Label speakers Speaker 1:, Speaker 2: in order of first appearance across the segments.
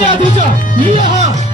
Speaker 1: 第二题九一号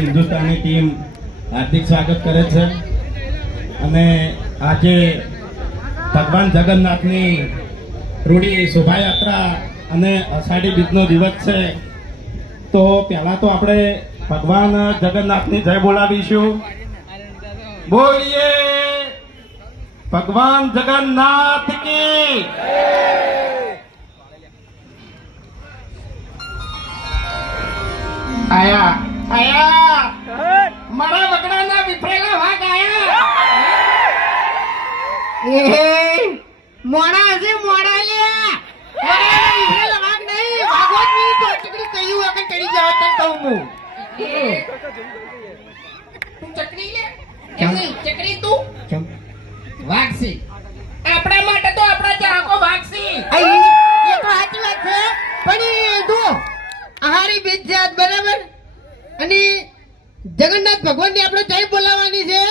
Speaker 1: Hindustani team હાર્દિક સ્વાગત કરે છે. અને આજે ભગવાન જગન્નાથની રૂડી શોભાયાત્રા અને અષાઢી બીજનો દિવસ છે. તો પહેલા તો આપણે ભગવાન જગન્નાથની જય બોલાવીશું. બોલીએ. ભગવાન જગન્નાથ કી આયા. આયા. મારા વગડાના વિફરેલા વાઘ આયા.
Speaker 2: એ મોડા હશે મોડા લ્યા. મોડા ઈસરાયેલ વાઘ નહીં વાઘો જ નહીં તો ચકડી કહ્યું વગર ચડી જાવ તો કહું હું.
Speaker 3: તું ચકડી લે? એમ તું? વાગસી આપણા માટે તો આપણા ચાહકો વાગસી
Speaker 2: આ એ એ તો સાચી વાત છે. પણ એ જો આહારી બીજ જાત બરાબર? અને જગન્નાથ ભગવાનની આપણે જય બોલાવવાની છે.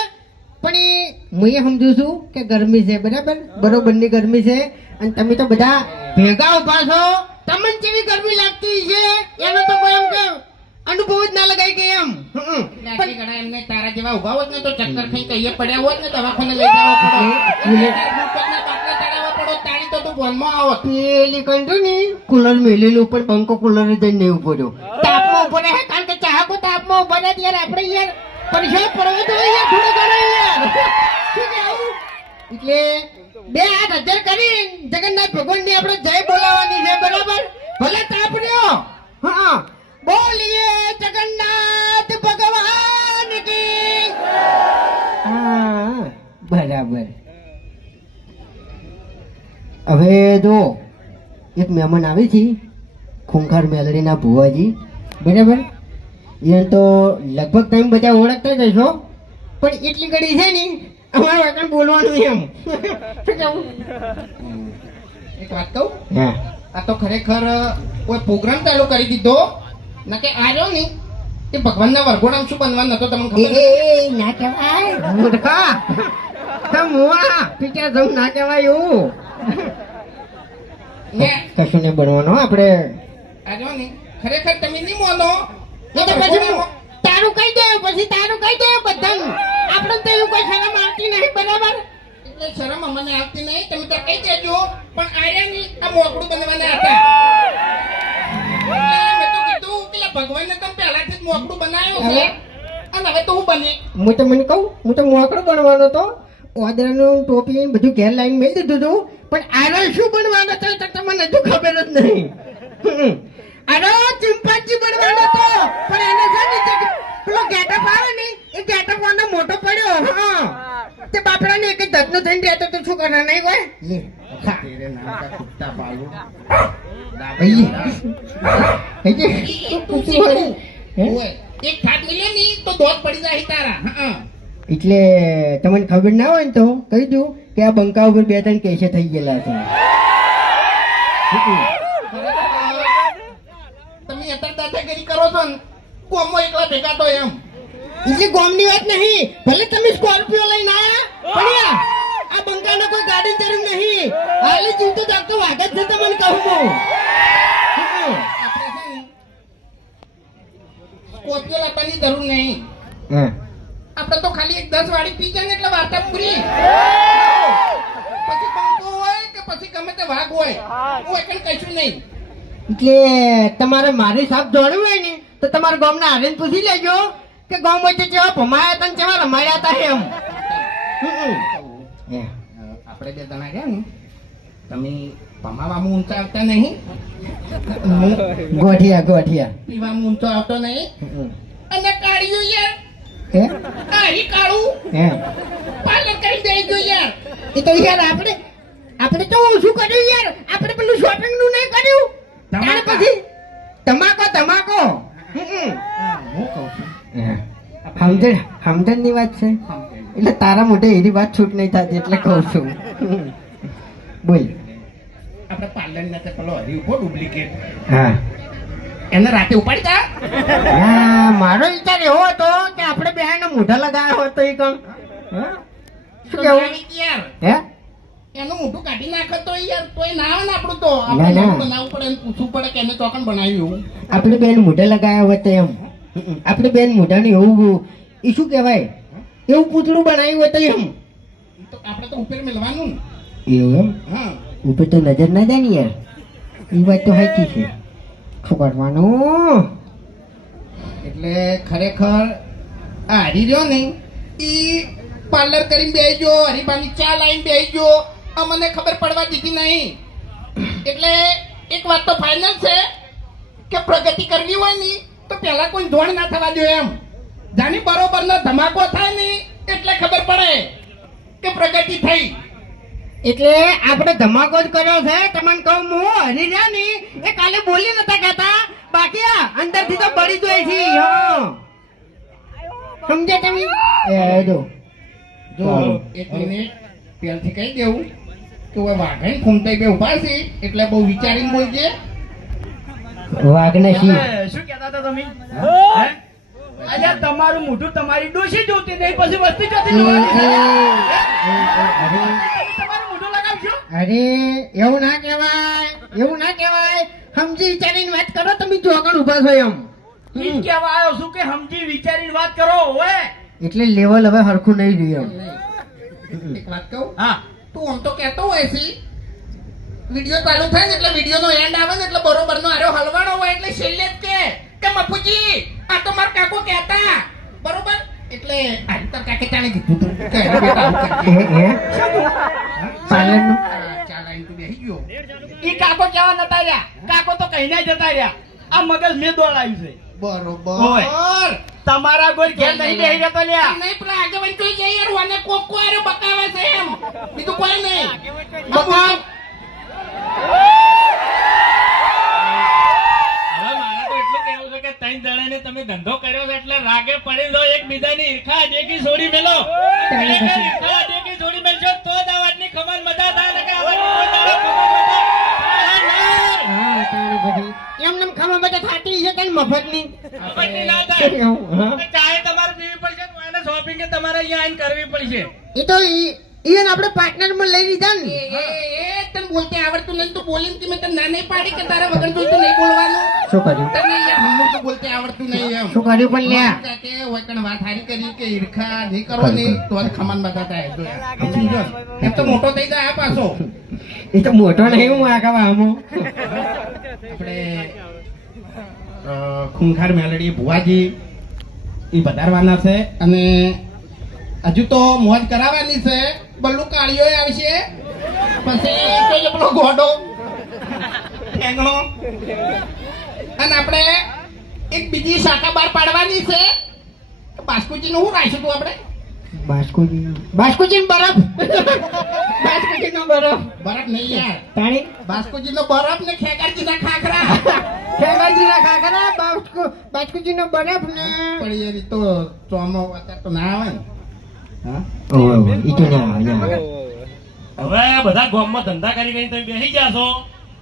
Speaker 2: પણ એ હું એ સમજુ છું કે ગરમી છે બરાબર? બરોબરની ગરમી છે. અને તમે તો બધા ભેગા ઊભા છો. તમને કેવી ગરમી લાગતી છે. એનો તો કોઈ એમ કે અનુભવ જ ના લગાય કે એમ.
Speaker 3: એમને તારા જેવા ઊભા હોત ને તો ચક્કર થઈ કહીએ પડ્યા હોત ને દવાખાને લઈ જવા પડો તો તું
Speaker 2: પેલી ને કુલર મેલેલું ઉપર પંખો કુલર જઈને નહીં ઊભો રહ્યો. તાપમાં ઉપર રહે રહે ત્યારે આપણે યાર પરેશાન પડવો તો યાર થોડું ઘણું યાર? એટલે બે હાથ હજાર કરી જગન્નાથ ભગવાનની આપણે જય બોલાવાની છે, બરાબર? ભલે તાપ રહ્યો. હા. બોલીએ જગન્નાથ ભગવાન કી બરાબર. હવે જો એક મહેમાન આવી છે, ખૂંખાર મેલડીના ભુવાજી. બરાબર? એને તો લગભગ તમે બધા ઓળખતા જ હશો. પણ એટલી ઘડી છે ને અમારે આગળ બોલવાનું એમ.
Speaker 3: એક વાત કહું?
Speaker 2: હા.
Speaker 3: આ તો ખરેખર કોઈ પ્રોગ્રામ ચાલુ કરી દીધો ના કે આવ્યો ને તે ભગવાનના વરઘોડામાં શું બનવાનું નતો તમને
Speaker 2: એ
Speaker 3: ખબર?
Speaker 2: એ એ, ના કહેવાય. મૂર્ખા. તમ મુઆ જમ ના કહેવાય એવું.
Speaker 3: ને
Speaker 2: કશું નહીં બનવાનું આપણે.
Speaker 3: આવ્યો ને ખરેખર તમે નહીં માનો
Speaker 2: એ તો પછી તારું કહી દે પછી તારું કહી દે બધાનું. આપણે તો એવું કોઈ શરમ આવતી નહીં બરાબર?
Speaker 3: એટલે શરમ મને આવતી નહીં તમે તો કહી દેજો પણ આર્યાની આ મોકળું તમે મને એટલે મેં તો કીધું કે ભગવાનને તમે પહેલાથી જ મોકળું બનાવ્યું છે. અને હવે તો હું બની
Speaker 2: હું તો મને કહું હું તો મોકળો બનવાનો તો ઓદરાનું ટોપી ને બધું ઘેર લાઈન મેળ દીધું હતું. પણ આરો શું બનવાનો તો તમને હજુ ખબર જ નહીં. આરો ચિંપાંજી બનવાનો તો પણ એને છે નીચે પેલો ગેટઅપ આવે ને એ ગેટઅપ વાળો મોટો પડ્યો. હા. તે બાપડાને એક ધતનો થઈને રહેતો તો શું કરે નહીં કોઈ લે
Speaker 1: તેરે નામ કા કુત્તા પાલુ
Speaker 2: ભાઈ એ તું પૂછ્યું હોય. હે?
Speaker 3: ઓય, એક ફાટ મિલે ની તો દોત પડી જાય તારા. હા.
Speaker 2: એટલે તમને ખબર ના હોય ને તો કહી દઉં કે આ બંકા ઉપર બે ત્રણ કેસે થઈ ગયેલા છે
Speaker 3: તમે અત્યારે દાદાગીરી કરો છો ને કોમમાં એકલા ભેગા તો એમ.
Speaker 2: એટલે ગોમની વાત નહીં. ભલે તમે સ્કોર્પિયો લઈને આયા પણ યાર, આ બંકાનો કોઈ ગાડી જરૂર નહીં. હાલી જીવતો જાગતો જ છે તમને કહું હું હમ.
Speaker 3: આપણે સ્કોર્પિયો લાવવાની જરૂર નહીં. આપણે તો ખાલી એક દસ વાળી પી જાય ને એટલે વાર્તા પૂરી. પછી બંકો હોય કે પછી ગમે તે વાઘ હોય. હું એકણ કહીશું નહીં.
Speaker 2: એટલે તમારે મારી સાફ જોડવું? તો તમારા ગામના હારીને પૂછી લેજો કે ગામ વચ્ચે કેવા ભમાયા હતા ને કેવા રમાડ્યા હતા એમ હે.
Speaker 3: આપણે બે જણા ગયા ને તમે પમાવામાં ઊંચા આવતા નહીં.
Speaker 2: ગોઠિયા ગોઠિયા.
Speaker 3: પીવામાં ઊંચો આવતો નહીં. અને કાઢ્યું યાર.
Speaker 2: હે?
Speaker 3: કાઢી કાઢું
Speaker 2: હે?
Speaker 3: પાલન કરી દઈ ગયું યાર.
Speaker 2: એ તો યાર આપણે આપણે તો ઓછું કર્યું યાર. આપણે પેલું શોપિંગનું નહીં કર્યું. ત્યાર પછી તમાકો તમાકો
Speaker 3: હું. કહું છું
Speaker 2: સમજણ સમજણની વાત છે? એટલે તારા મોઢે એની વાત છૂટ નહીં થતી એટલે કહું છું. બોલ.
Speaker 3: આપણે પાર્લર ના પેલો હરી ઊભો ડુપ્લિકેટ.
Speaker 2: હા.
Speaker 3: એને રાતે ઉપાડતા
Speaker 2: હા, મારો વિચાર એવો હતો કે આપણે બે મોઢા લગાવ્યો હતો એ હા? શું કેવું? હે?
Speaker 3: એનું મોઢું કાઢી નાખે તો યાર તોય ના આવે ને આપણું તો. આપણે બનાવવું પડે પૂછવું પડે કે એને ચોકન બનાવ્યું
Speaker 2: આપણે બેન મોઢે લગાયા હોય તો એમ. આપણે બેન મોઢાને એવું એ શું કહેવાય? એવું પૂતળું બનાવ્યું હોય તો એમ.
Speaker 3: તો આપણે તો ઉપર મેળવાનું
Speaker 2: એવું એમ?
Speaker 3: હા.
Speaker 2: ઉપર તો નજર ના જાય ને યાર. એ વાત તો હાચી છે. ખબરવાનું
Speaker 3: એટલે ખરેખર આ હરી રહ્યો ને ઈ પાર્લર કરીને બેસજો હરીબાની ચા લાવીને બેસજો. અમને ખબર પડવા દીધી નહીં. એટલે એક વાત તો ફાઇનલ છે કે પ્રગતિ કરવી હોયની તો પહેલા કોઈ ધોણ ના થવા દો એમ. જાની બરોબર નો ધમાકો થાયની એટલે ખબર પડે કે પ્રગતિ થઈ.
Speaker 2: એટલે આપણે ધમાકો જ કર્યો છે. તમને કહું હું હરી રહ્યા ને એ કાલે બોલી નતા કહેતા બાકી આ અંદરથી તો પડી જાય છે. હા. સમજ્યા તમે? એ જો.
Speaker 3: જો એક મિનિટ. પહેલથી કહી દેવું. કે હવે વાઘણ ફૂમતાઈ બે ઊભા છે એટલે બહુ વિચારીને બોલજે
Speaker 2: વાઘને
Speaker 4: શું? કહેતા હતા તમે? અલ્યા તમારું મોઢું તમારી ડોશી જોતી નહીં પછી વસ્તી જોતી જોવાની. તમારું મોઢું લગાવશો
Speaker 2: અરે એવું ના કહેવાય એવું ના કહેવાય. સમજી વિચારીને વાત કરો તમે જોગણ ઊભા છો એમ.
Speaker 4: ઈ જ કહેવા આવ્યો છું કે સમજી વિચારીને વાત કરો હોય
Speaker 2: એટલે લેવલ હવે હરખું નહીં રહ્યું એમ.
Speaker 3: એક વાત કહું?
Speaker 4: હા.
Speaker 3: તું આમ તો કહેતો હોય છે. વીડિયો ચાલુ થાય ને એટલે વીડિયો નો એન્ડ આવે ને એટલે બરોબર નો આરો હલવાડો હોય એટલે છેલ્લે જ કે. કે મફુજી આ તો મારા કાકો કહેતા. બરોબર? એટલે આ તો કાકે ચાલે કીધું તું. કે ચાલે કરજે.
Speaker 2: હે હે પાર્લરનું
Speaker 3: આ ચા લાઈન તું બેહી ગયો.
Speaker 4: ઈ કાકો કેવા નતા રહ્યા? કાકો તો કહીને જતા રહ્યા. આ મગજ મેં દોડાયું છે.
Speaker 3: બરોબર.
Speaker 4: તમારા કોઈ ઘેર નહીં બેહી રહેતો લ્યા.
Speaker 3: નહીં પણ આગેવાન જોઈ જઈ યાર વાને કોક કો આરે બકાવે છે એમ. બીજું કોઈ નહીં. બકાવ
Speaker 5: હવે મારે તો કહેવું છે કે ત્રણ જણાને તમે ધંધો કર્યો છે એટલે રાગે પડી લો એકબીજાની ઈર્ખા જેકી છોડી મેલો ચાય તમારે પીવી પડશે તો એને શોપિંગ તમારે અહીંયા આવીને કરવી પડશે.
Speaker 2: એ તો ઈ- આપણે પાર્ટનર લઈ લીધા ને.
Speaker 3: એ તને બોલતે આવડતું નહીં તો બોલીને કે તને ના નહીં પાડી કે તારા વગર જોઈતું નહીં બોલવાનું?
Speaker 2: શું કર્યું?
Speaker 3: તને યાર તો બોલતે આવડતું નહીં એમ.
Speaker 2: શું કર્યું પણ લ્યા?
Speaker 3: કે હોય વાત હારી કરી કે ઈર્ખા નહીં કરો નહીં તો જ બધા થાય એમ તો મોટો થઈ જાય આ પાછો.
Speaker 2: એ તો મોટો નહીં હું
Speaker 3: આપણે અ, ખૂંખાર મેલડી, ભુવાજી, એ વધારવાના છે. અને હજુ તો મોજ કરાવવાની છે. બલ્લુ કાળીઓ આવશે. પછી કઈ પેલો ગોડો, ઠેંગણો. અને આપણે એક બીજી શાખા બહાર પાડવાની છે. બાસ્કુજી નું શું રાખીશું તું આપણે?
Speaker 2: બાસ્કુજી બાસ્કુજી બરફ. બાસ્કુજી નો બરફ.
Speaker 3: બરફ નહીં યાર.
Speaker 2: તાણી?
Speaker 3: બાસ્કુજી નો બરફ ને ખેગારજી ના ખાખરા.
Speaker 2: ખેગાજી ના ખાખરા બાસ્કુ બાસ્કુજી નો બરફ ને
Speaker 3: પણ યાર તો ચોમો અત્યારે તો ના આવે હા?
Speaker 2: ઓય ઈ તો ના આવે, ના
Speaker 5: હવે બધા ગામમાં ધંધા કરી કરીને તમે બેસી ગયા છો.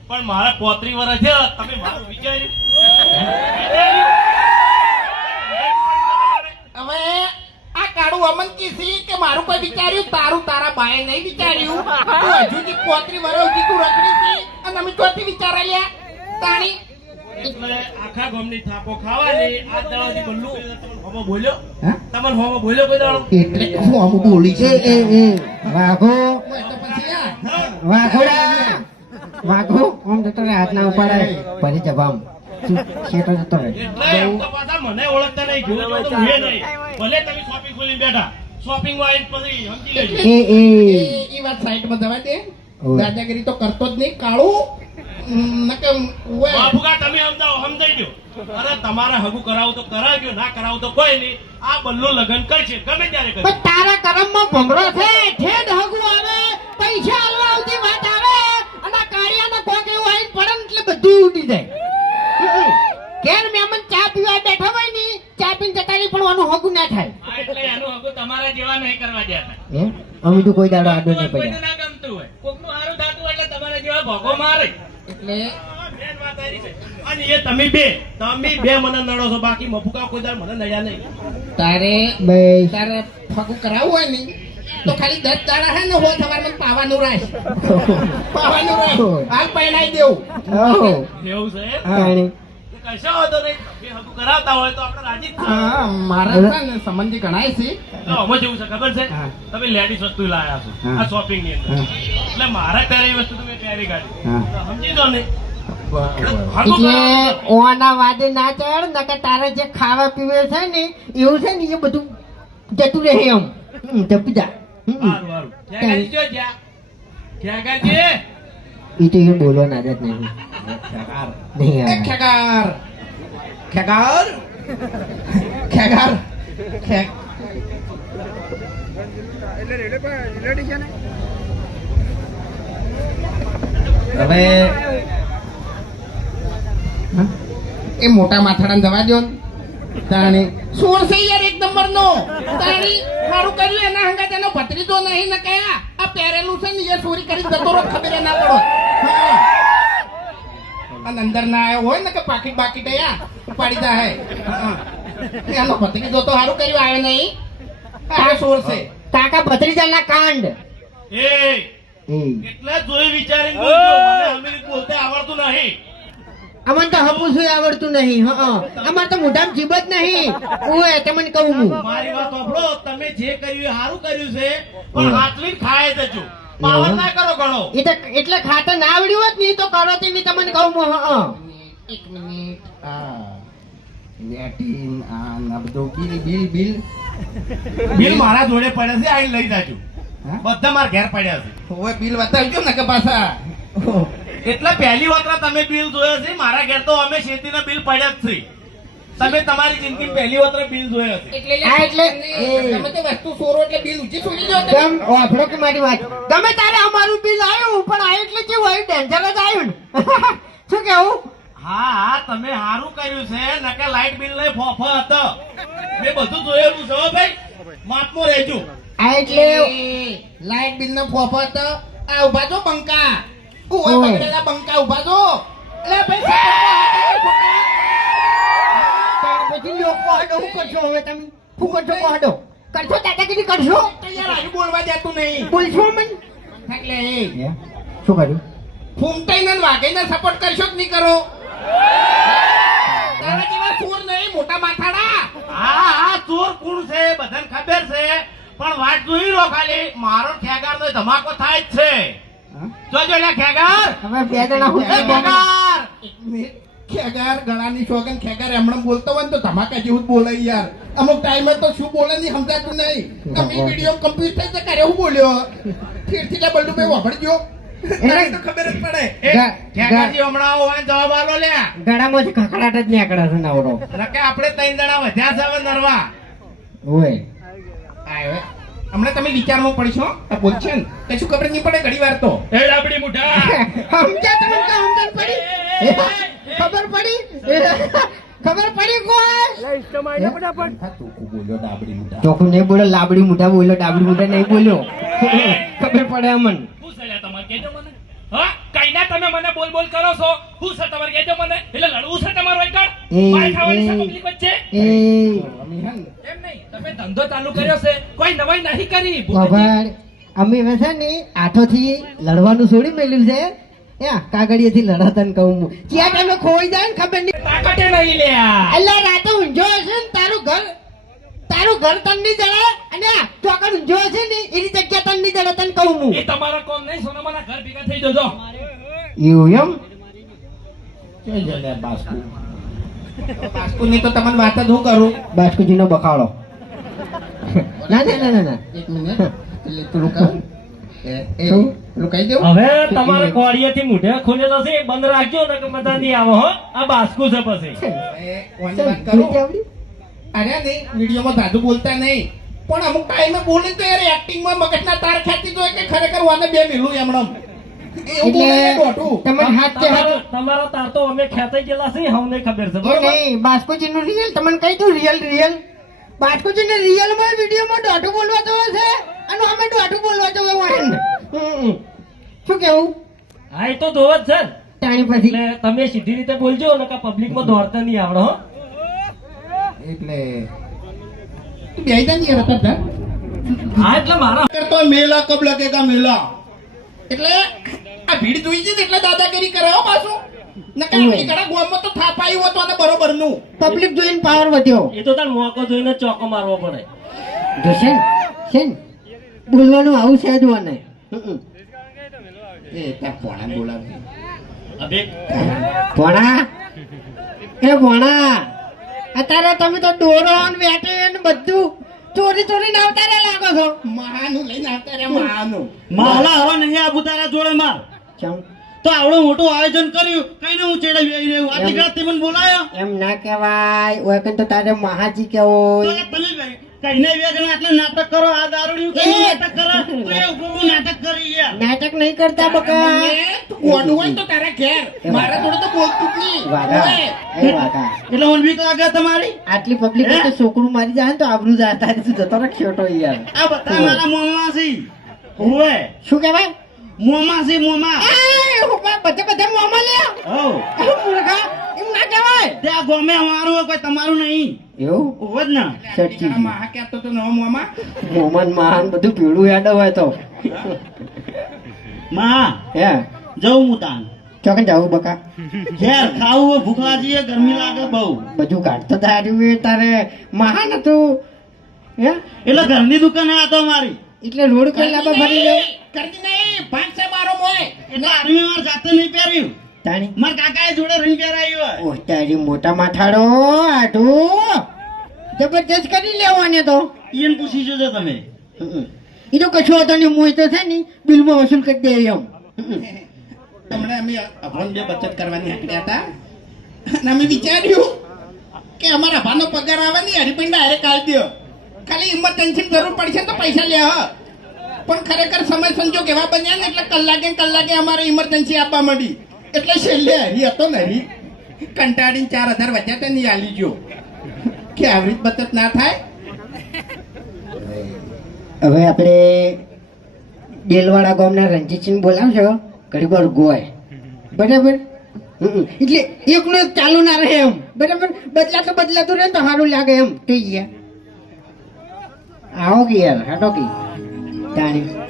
Speaker 5: પણ મારા પોત્રી વર્ષ છે તમે મારું વિચાર્યું.
Speaker 3: હવે આ કાળું અમન કીધી કે મારું કોઈ વિચાર્યું? તારું તારા બાએ નહીં વિચાર્યું. તું હજુ જી પોત્રી વરસ સુધી તું રખડી હતી અને અમે ચોથી વિચારા લ્યા. તાણી.
Speaker 5: એટલે આખા ગામની થાપો ખાવાની આ દાડાથી બલ્લુ હોમો બોલ્યો? તમને હોમો બોલ્યો કોઈ દાડો?
Speaker 3: એટલે હું અમુક બોલી
Speaker 2: એ એ એ. વાઘો.
Speaker 3: પછી આ.
Speaker 2: વાઘોડા વાઘો. જતો રહે હાથ ના ઉપાડાય ફરી જવામ શેઠો જતો
Speaker 5: મને ઓળખતા નહીં જોયો તો હું નહીં. ભલે તમે શોપિંગ ખોલી બેઠા. શોપિંગમાં પછી સમજી લેજો.
Speaker 2: એ એ.
Speaker 3: એ વાત સાઈડમાં જવા દે. દાદાગીરી તો કરતો જ નહીં કાળું. નકમ ઓય.
Speaker 5: બાપુકા તમે સમજાવો સમજાઈ ગયો. અરે તમારે હગું કરાવું તો કરાવજો ના કરાવું તો કોઈ નહીં. આ બલ્લો લગ્ન કરશે ગમે ત્યારે કરશે
Speaker 2: પણ તારા કરમમાં ભમરો છે ઠેડ હગું આવે પૈસા આલવા આવતી વાત આવે અને આ કાળિયાનો કોક એવું આવીને પડે એટલે બધું ઉડી જાય હમ. ઘેર મહેમાન ચા પીવા બેઠા હોય ને ચા પણ આનું હગું ના થાય.
Speaker 5: એટલે એનું હગું તમારા જેવા નહીં કરવા દેતા
Speaker 2: અમે તો કોઈ દાડો આડો નહીં પડ્યા.
Speaker 5: ના ગમતું હોય. કોકનું હારું થતું એટલે તમારા જેવા ભોગો મારે.
Speaker 3: એટલે
Speaker 5: મેન વાત આરી છે. અને એ તમે બે તમે બે મને નડો છો બાકી મફુકા કોઈ દાડ મને નડ્યા નહીં.
Speaker 3: તારે તારે ફગું કરાવવું હોય ને તો ખાલી દસ દાડા હે ને તમારે મને પાવાનું રાખ પાવાનું રાખ હાલ પહેણાઈ દેવું.
Speaker 5: એવું છે કશો વાંધો નહીં. બે હગું કરાવતા હોય તો આપણે રાજી જ
Speaker 3: હા મારા છે ને સંબંધી ગણાય છે.
Speaker 5: તો આમાં જેવું છે ખબર છે? તમે લેડીઝ વસ્તુ લાયા છો આ શોપિંગની અંદર એટલે મારે પહેરેલી વસ્તુ તમે પહેરી કાઢી. સમજી દો ને.
Speaker 2: એટલે ઓના વાદે ના ચડ નકર તારે જે ખાવા પીવે છે ને એવું છે ને એ બધું જતું રહે એમ. હમ, જપી જા.
Speaker 5: ક્યાં ગાડી?
Speaker 2: એ તો એ બોલવાના જ નહીં નહીં.
Speaker 3: ખેગાર. ખેગાર? ખેગાર. ખે હવે એ મોટા માથાડાને જવા દો તાણી. સોળ છે યાર એક નંબર નો તાણી મારું કર્યું એના હંગા તેનો ભત્રીજો નહીં ને કયા આ પહેરેલું છે ને એ ચોરી કરી જતો રહો ખબર ના પડો. અને અંદર ના આવ્યો હોય ને કે પાકીટ બાકીટ અહીંયા ઉપાડી દા હે. એનો ભત્રીજો તો સારું કર્યું આવે નહીં. આ સોળ છે
Speaker 2: કાકા ભત્રીજાના કાંડ.
Speaker 5: એ
Speaker 2: એ
Speaker 5: કેટલા જોઈ વિચારીને મને અમીર બોલતા આવડતું નહીં.
Speaker 2: અમને તો હપુસું આવડતું નહીં હા અમાર તો મોઢામાં જીભ જ નહીં. ઓય તમને કહું હું.
Speaker 5: મારી વાત સાંભળો તમે જે કર્યું એ સારું કર્યું છે પણ હાથલી ખાય જજો. પાવર ના કરો ઘણો.
Speaker 2: એટલે ખાતર ના આવડ્યું હોત ને તો કરો તે તમને કહું હું
Speaker 3: એક મિનિટ. લેટિન આ બિલ બિલ બિલ.
Speaker 5: બિલ મારા જોડે પડે છે આઈ લઈ જાજો.
Speaker 3: હા?
Speaker 5: બધા મારા ઘેર પડ્યા છે.
Speaker 3: હવે બિલ બતાવજો ને કે પાછા.
Speaker 5: એટલે પહેલી વખત તમે બિલ જોયો છે મારા ઘેર તો અમે શેતીના બિલ પડ્યા જ છે. તમે તમારી જિંદગી પહેલી વખત બિલ જોયા
Speaker 3: એટલે
Speaker 2: હા, એટલે
Speaker 3: તમે તો વસ્તુ સોરો એટલે બિલ ઉચી છોડી દો તમે.
Speaker 2: કે મારી વાત. તમે તારે અમારું બિલ આવ્યું પણ આ એટલે કેવું આવ્યું ડેન્જર જ આવ્યું શું કેવું?
Speaker 5: હા હા તમે સારું કર્યું છે. નકે લાઈટ બિલ ને ફોફો હતો. મેં બધું જોયેલું છે ભાઈ. માપમાં રહેજો.
Speaker 2: આ એટલે
Speaker 3: લાઈટ બિલ નો હતો. આ ઊભા છો બંકા ઓય
Speaker 2: ઓય.
Speaker 3: બગડેલા બંકા ઊભા છો? એટલે ભાઈ
Speaker 2: પછી લોકો હાડો હું કરશો હવે તમે. હું કરશો હાડો કરશો દાદાગીરી કરશો
Speaker 3: યાર આજુ બોલવા જતું નહીં.
Speaker 2: બોલશો મને?
Speaker 3: એટલે એ
Speaker 2: શું કર્યું?
Speaker 3: ફૂમતાઈને ને વાઘઈને સપોર્ટ કરશો કે નહીં કરો? તારા જેવા ચોર નહીં મોટા માથાડા.
Speaker 5: હા હા ચોર કોણ છે બધાને ખબર છે. પણ વાત જોઈ લો ખાલી. મારો ખેગાર તો ધમાકો થાય જ છે. જોજો એટલે ખેગાર
Speaker 2: હવે બે જણા હું
Speaker 5: ખેગાર
Speaker 3: એક મિનિટ. ખેગાર ગળાની શોગન ખેગાર એમણે બોલતો હોય ને તો ધમાકા જેવું જ બોલે યાર. અમુક ટાઈમે તો શું બોલે નહીં સમજાતું નહીં. તમે વીડિયો કમ્પ્લીટ થઈ છે કરે હું બોલ્યો? ફીરથી લે બલ્ડુ ભાઈ વાપરજો ખબર જ પડે.
Speaker 5: એ
Speaker 2: ગા-
Speaker 5: ખેગારજી હમણાં હોય જવાબ આલો લે.
Speaker 2: ગળામાંથી ખખડાટ જ નીકળે છે નવરો.
Speaker 5: નકે આપણે ત્રણ જણા વધ્યા છે નરવા.
Speaker 2: ઓય.
Speaker 3: હમણાં તમે વિચારમાં પડશો? આ ને? કશું ખબર નહીં પડે ઘડી વાર તો.
Speaker 5: એ ડાબડી મુઠા
Speaker 2: સમજ્યા તમને સમજણ પડી. ખબર પડી? ખબર પડી કોઈ?
Speaker 3: બોલ્યો મોટા
Speaker 2: ચોખ્ખું નહીં બોલો લાબડી મુઠા બોલ્યો ડાબડી મુઠા નહીં બોલ્યો. ખબર પડે અમન.
Speaker 5: શું છે તમારે કહેજો મને. હા કઈના તમે મને બોલ બોલ કરો છો. શું છે તમારે કહેજો મને. એટલે લડવું છે તમારો એકડ માર ખાવાની છે પબ્લિક વચ્ચે?
Speaker 2: એ.
Speaker 3: અમે હે ને
Speaker 5: એમ નહીં તમે ધંધો ચાલુ કર્યો છે. કોઈ નવાઈ નહીં કરી.
Speaker 2: અમે હવે છે ને હાથોથી લડવાનું છોડી મેલ્યું છે. કાગળિયેથી લડતા ને કહું હું. ક્યાં ટાઈમે ખોઈ જાય ને ખબર નહીં.
Speaker 5: તાકાતે નહીં લ્યા
Speaker 2: એટલે રાતે ઊંઝો હશે ને તારું ઘર તારું ઘર તન નહીં જડે? અને ચોકડ ઊંઝો હશે ને એની જગ્યા તન નહીં જડે તન કહું હું.
Speaker 5: એ તમારા કોમ નહીં સોનામાના ઘર ભેગા થઈ જજો.
Speaker 2: એવું એમ?
Speaker 3: જોઈ જલે લે બાસ્કુ. બાસ્કુની તો તમને વાત જ હું કરું?
Speaker 2: બાસ્કુજીનો બખાડો. ના ના ના ના ના.
Speaker 3: એક મિનિટ. એટલે થોડું કહું
Speaker 5: હવે તમારે કોળિયાથી મૂઢે ખુલેલો છે બંધ રાખજો ને બધા નહીં આવો હો. આ બાસ્કુ છે પછી.
Speaker 3: એ ઓની વાત કરું? અરે નહીં વિડીયોમાં સાદું બોલતા નહીં. પણ અમુક ટાઈમે બોલે તો યાર એક્ટિંગમાં મગજના તાર ખેંચી જોઈએ કે ખરેખર વાને બે મિલું એમણમ.
Speaker 5: તમારો તમારો તાર તો અમે ખેંચાઈ ગયેલા છે હમને ખબર છે
Speaker 2: બાસ્કુજી નું રિયલ તમને કહી દઉં રિયલ રિયલ બાસ્કુજીને રિયલમાં વિડીયોમાં દોઢું બોલવા જવો છે અને અમે દોઢું બોલવા જવો હોય ને. હમ. શું કેવું
Speaker 5: હા એ તો ધોવ જ છે ને.
Speaker 2: પછી
Speaker 5: એટલે તમે સીધી રીતે બોલજો ને કે પબ્લિકમાં દોડતા નહીં આવડો હો
Speaker 3: એટલે બે બેહી જા ને યાર
Speaker 5: હા એટલે મારા
Speaker 3: કરતો મેલા કબ લગેગા મેલા એટલે આ ભીડ જોઈ છે એટલે દાદાગીરી કરાવો પાછું
Speaker 2: પબ્લિક જોઈને પાવર વધ્યો.
Speaker 5: એ તો તાર મોકો જોઈને ચોકો મારવો પડે.
Speaker 2: જોશે છે બોલવાનું આવું છે જ મને.
Speaker 3: એ ત્યાં પોણા બોલાવે
Speaker 5: અભી
Speaker 2: એ ભોણા અત્યારે તમે તો દોરો ને વેટે ને બધું ચોરી ચોરી ના આવતા રે લાગો છો.
Speaker 3: મહાનું લઈને આવતા રહ્યા મહાનું
Speaker 6: માલા હવે નહીં આબુ તારા જોડે માર.
Speaker 2: ચમ.
Speaker 6: તો આવડું મોટું આયોજન કર્યું. કઈને હું ચેડે ઘણા તે મને બોલાયો?
Speaker 2: એમ ના કહેવાય. ઓય તો તારે મહાજી કેવો
Speaker 6: તમે કઈને વેગણ આટલે નાટક કરો આ દારૂડિયું કઈને નાટક કરો? તો એ ઉભું નાટક કરી યાર
Speaker 2: નાટક નહીં કરતા બકા.
Speaker 3: તું ગોડું હોય તો તારા ઘેર. મારા જોડે તો બોલતું નહીં
Speaker 2: વાગા વાગા
Speaker 6: એટલે મને બીક લાગે તમારી.
Speaker 2: આટલી પબ્લિક તો છોકરું મારી જાય ને તો આબરૂ જાતા જતો રે ખેટો યાર.
Speaker 6: આ બધા મારા મોમાસી
Speaker 2: શું કહેવાય?
Speaker 6: મોમાસી મોમા.
Speaker 2: બધે બધે મોમાં લે. મૂર્ખા એમ ના કહેવાય.
Speaker 6: ત્યાં ગમે અમારું કોઈ તમારું નહીં.
Speaker 2: એવું?
Speaker 6: હોવે જ ને.
Speaker 2: સચ્ચી
Speaker 3: મહા કહેતો તો નવો મોમાં.
Speaker 2: મોમન મહાન બધું પીળું યાદ હોય તો.
Speaker 6: માં
Speaker 2: હે?
Speaker 6: જવું હું તાન.
Speaker 2: ચોકન જાવું બકા?
Speaker 6: ઘેર ખાવું હોય ભૂખ ગરમી લાગે બહુ.
Speaker 2: બધું કાઢતો તાર્યું એ તારે મહાન હતું. હે?
Speaker 6: એટલે ઘરની દુકાન આ તો મારી
Speaker 2: એટલે રોડ કઈ લાંબા ભરી
Speaker 3: કરતી નહીં મોય
Speaker 6: એટલે આર્મી માં જાતે નહીં પહેર્યું.
Speaker 2: તાણી.
Speaker 6: માર કાકાએ જોડે રિંગ પહેરાયું હોય.
Speaker 2: ઓહ તારી મોટા માથાડો આટુ જબરજસ્ત કરી લેવાને તો.
Speaker 6: ઈયન પૂછી જોજો તમે.
Speaker 2: એ તો કશું હતો ને હું તો છે ને બિલમાં વસૂલ કરી દે એમ.
Speaker 3: તમને અમે અભણ બે બચત કરવાની હાકડ્યા હતા. અને અમે વિચાર્યું કે અમારા ભાનો પગાર આવે ને હરિપિંડા હારે કાઢી દો ખાલી ઇમરજન્સી જરૂર પડશે તો પૈસા લેવા હ. પણ ખરેખર સમય સંજોગ એવા બન્યા ને એટલે કલાકે કલાકે અમારે ઇમરજન્સી આપવા માંડી. એટલે છેલ્લે હરી હતો ને હરી કંટાળીને ચાર હજાર વધ્યા હતા ને આલી ગયો. કે આવી જ બચત ના થાય?
Speaker 2: હવે આપણે ડેલવાડા ગામના રણજીતસિંહ બોલાવશો ઘડી વાર ગોય બરાબર. એટલે એકલું એક ચાલુ ના રહે એમ. બરાબર? બદલાતું બદલાતું રહે, તો સારું લાગે એમ. થઈ ગયા. આવો કે યાર, હાટો કે તાણી